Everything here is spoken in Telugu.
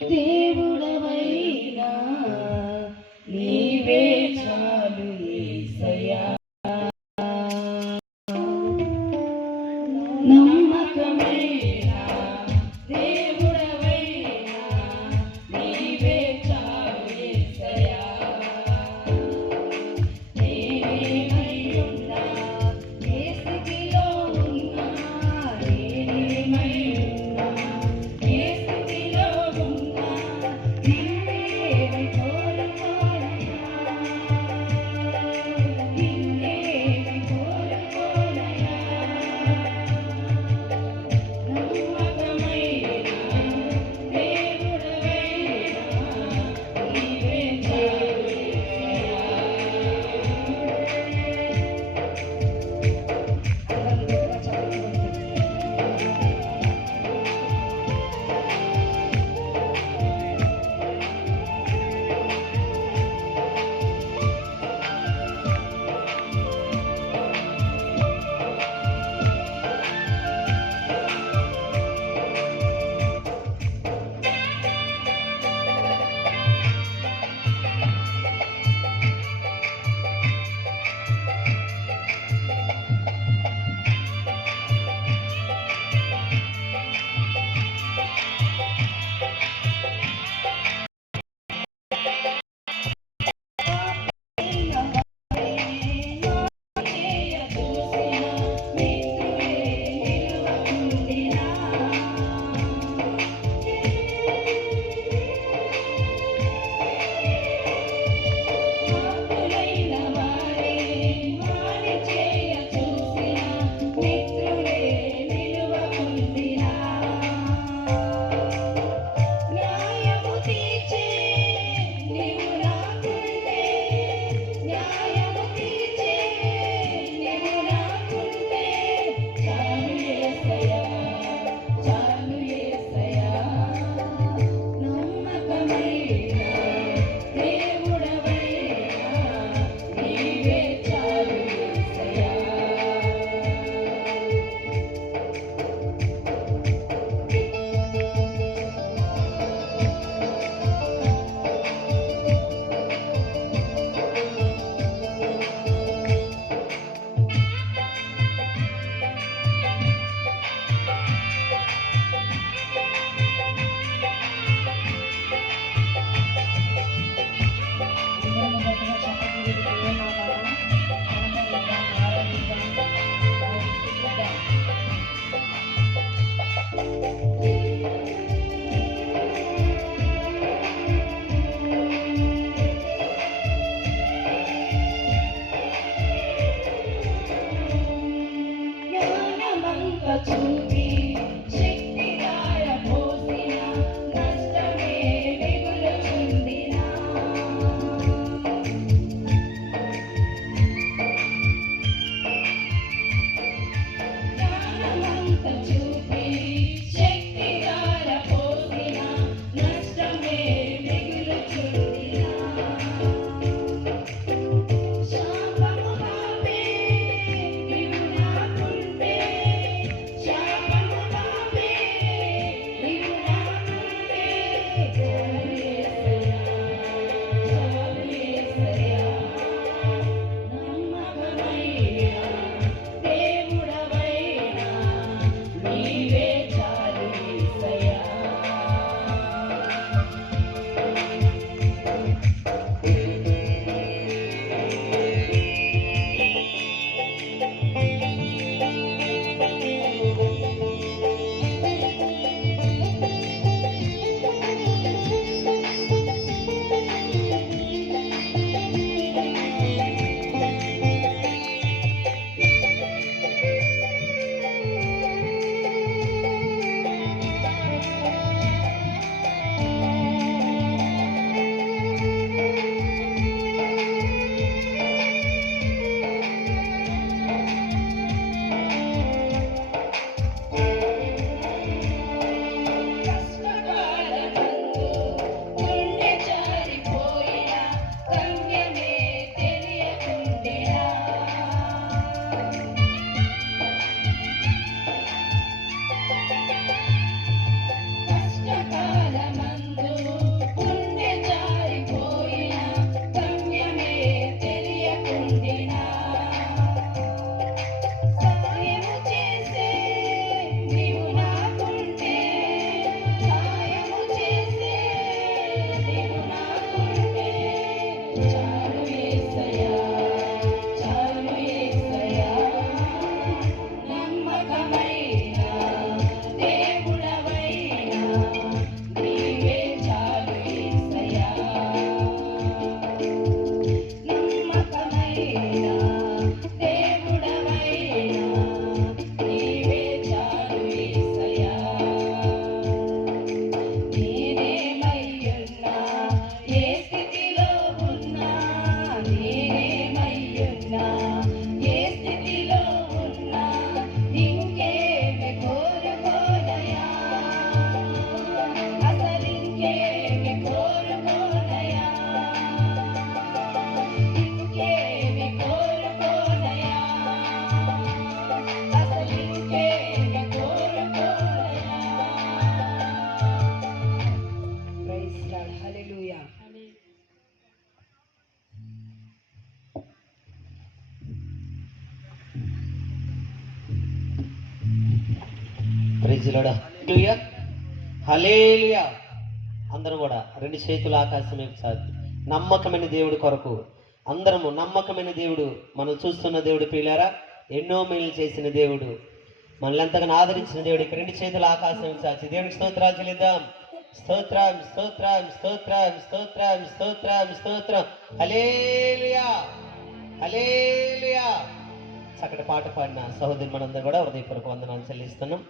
దేవుడవైనా నీవే చాలు Thank you. ప్రైజ్లాడా హల్లెలూయా అందరూ కూడా రెండు చేతులు ఆకాశం సాధి నమ్మకమైన దేవుడి కొరకు అందరము నమ్మకమైన దేవుడు మనం చూస్తున్న దేవుడు పిల్లారా ఎన్నో మేలు చేసిన దేవుడు మనల్ని ఎంతగానో ఆదరించిన దేవుడు. రెండు చేతులు ఆకాశం వైపు దేవుడికి స్తోత్రాలు చెల్లిద్దాం. స్తోత్రం స్తోత్రం స్తోత్రం స్తోత్రం స్తోత్రం స్తోత్రం. హలేలియా హలేలియా చక్కటి పాట పాడిన సహోదరి మనందరూ కూడా హృదయపూర్వక వందనాలు చెల్లిస్తున్నాం.